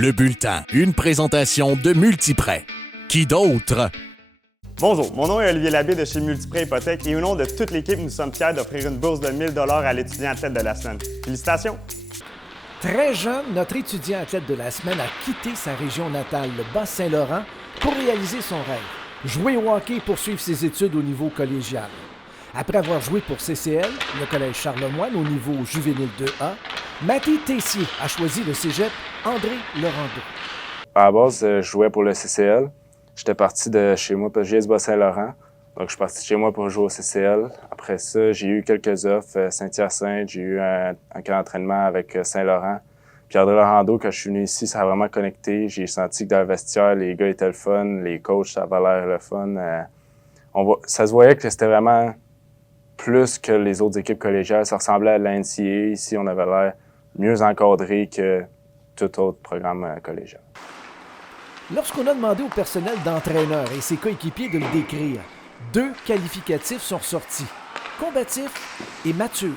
Le Bulletin, une présentation de Multiprêt. Qui d'autre? Bonjour, mon nom est Olivier Labbé de chez Multiprêt Hypothèque et au nom de toute l'équipe, nous sommes fiers d'offrir une bourse de 1 000 $ à l'étudiant athlète de la semaine. Félicitations! Très jeune, notre étudiant athlète de la semaine a quitté sa région natale, le Bas-Saint-Laurent, pour réaliser son rêve, jouer au hockey et poursuivre ses études au niveau collégial. Après avoir joué pour CCL, le Collège Charlemagne au niveau juvénile 2A, Mathieu Tessier a choisi le cégep André Laurando. À la base, je jouais pour le CCL. J'étais parti de chez moi, parce que j'ai du Bas-Saint-Laurent. Donc, je suis parti de chez moi pour jouer au CCL. Après ça, j'ai eu quelques offres. Saint-Hyacinthe, j'ai eu un camp d'entraînement avec Saint-Laurent. Puis André Laurando, quand je suis venu ici, ça a vraiment connecté. J'ai senti que dans le vestiaire, les gars étaient le fun. Les coachs, ça avait l'air le fun. Ça se voyait que c'était vraiment plus que les autres équipes collégiales. Ça ressemblait à la NCAA. Ici, on avait l'air mieux encadré que tout autre programme collégial. Lorsqu'on a demandé au personnel d'entraîneur et ses coéquipiers de le décrire, 2 qualificatifs sont sortis, combatif et mature.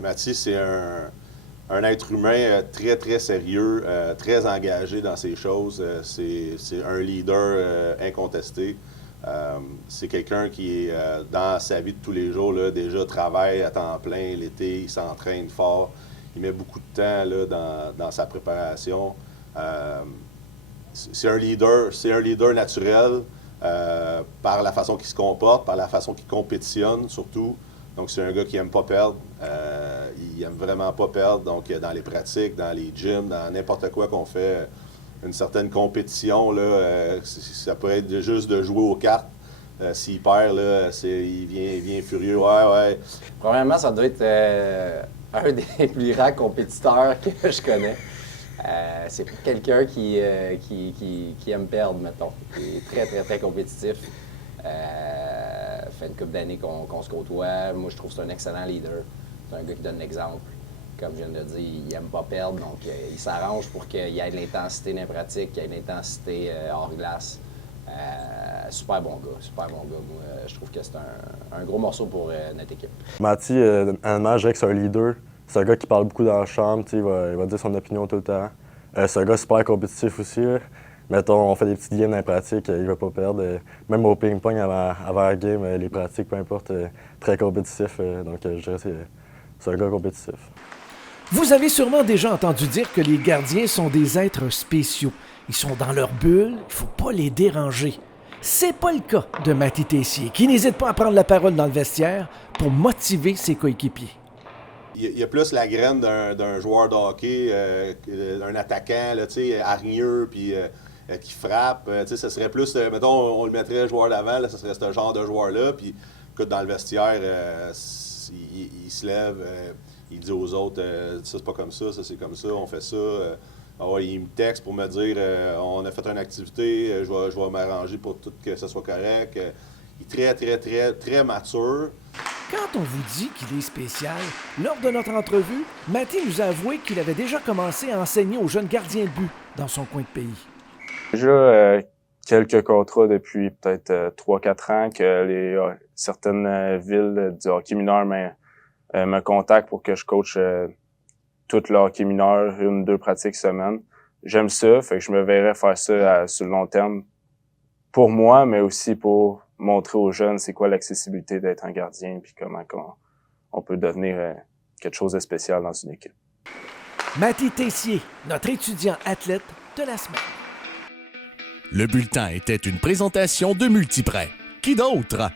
Mathieu, c'est un être humain très, très sérieux, très engagé dans ses choses. C'est un leader incontesté. C'est quelqu'un qui, dans sa vie de tous les jours, là, déjà travaille à temps plein l'été, il s'entraîne fort, il met beaucoup de temps là, dans sa préparation. C'est un leader naturel par la façon qu'il se comporte, par la façon qu'il compétitionne surtout. Donc c'est un gars qui aime pas perdre, il aime vraiment pas perdre. Donc dans les pratiques, dans les gyms, dans n'importe quoi qu'on fait, une certaine compétition, là, ça peut être juste de jouer aux cartes. S'il perd, là, il vient furieux. Ouais. Premièrement, ça doit être un des plus grands compétiteurs que je connais. C'est quelqu'un qui aime perdre, mettons. Il est très, très, très compétitif. Fait une couple d'années qu'on se côtoie. Moi, je trouve que c'est un excellent leader. C'est un gars qui donne l'exemple. Comme je viens de le dire, il n'aime pas perdre, donc il s'arrange pour qu'il y ait de l'intensité dans les pratiques, qu'il y ait de l'intensité hors glace. Super bon gars. Moi, je trouve que c'est un gros morceau pour notre équipe. Mathieu, honnêtement, je dirais que c'est un leader. C'est un gars qui parle beaucoup dans la chambre, il va dire son opinion tout le temps. C'est un gars super compétitif aussi. Là. Mettons, on fait des petites games dans les pratiques, il ne va pas perdre. Même au ping-pong, avant la game, les pratiques, peu importe, très compétitif. Donc, je dirais que c'est un gars compétitif. Vous avez sûrement déjà entendu dire que les gardiens sont des êtres spéciaux. Ils sont dans leur bulle, il ne faut pas les déranger. C'est pas le cas de Mathieu Tessier, qui n'hésite pas à prendre la parole dans le vestiaire pour motiver ses coéquipiers. Il y a plus la graine d'un joueur de hockey, d'un attaquant, là, hargneux, puis qui frappe. Ça serait plus, mettons, on le mettrait joueur d'avant, là, ça serait ce genre de joueur-là. Puis, écoute, dans le vestiaire, il se lève, il dit aux autres, ça c'est pas comme ça c'est comme ça, on fait ça. Il me texte pour me dire, on a fait une activité, je vais m'arranger pour tout que ça soit correct. Il est très, très, très, très mature. Quand on vous dit qu'il est spécial, lors de notre entrevue, Mathieu nous a avoué qu'il avait déjà commencé à enseigner aux jeunes gardiens de but dans son coin de pays. Déjà quelques contrats depuis peut-être 3-4 ans que certaines villes du hockey mineur me contactent pour que je coache tout le hockey mineur, 1-2 pratiques semaine. J'aime ça, fait que je me verrais faire ça sur le long terme pour moi, mais aussi pour montrer aux jeunes c'est quoi l'accessibilité d'être un gardien puis comment on peut devenir quelque chose de spécial dans une équipe. Mathieu Tessier, notre étudiant athlète de la semaine. Le Bulletin était une présentation de Multiprêt. Qui d'autre?